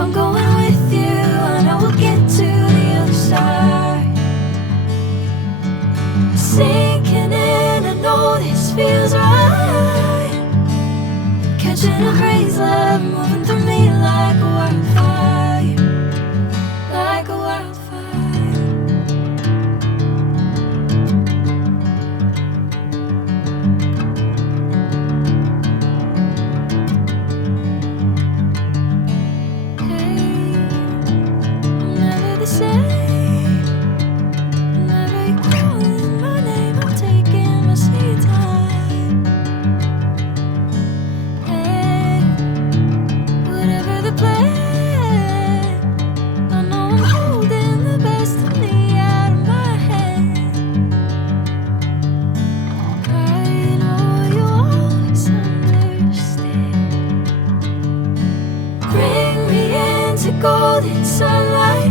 I'm going with you, I know we'll get to the other side. Sinking in, I know this feels right. Catching a crazy love, moving through me like a wildfire, like a wildfire. Golden sunlight.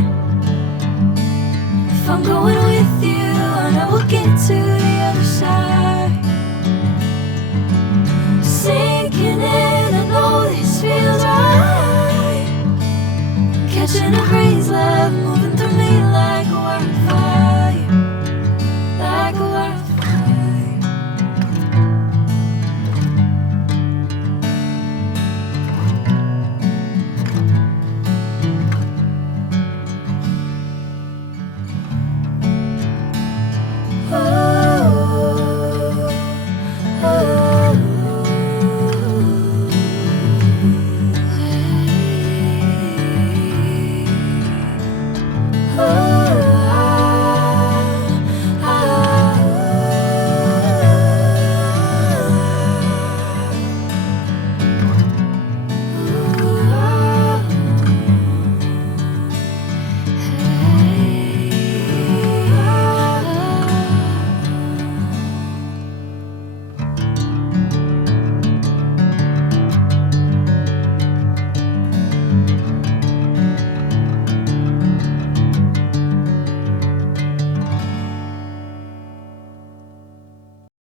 If I'm going with you, I know we'll get to the other side. Sinking in, I know this feels right.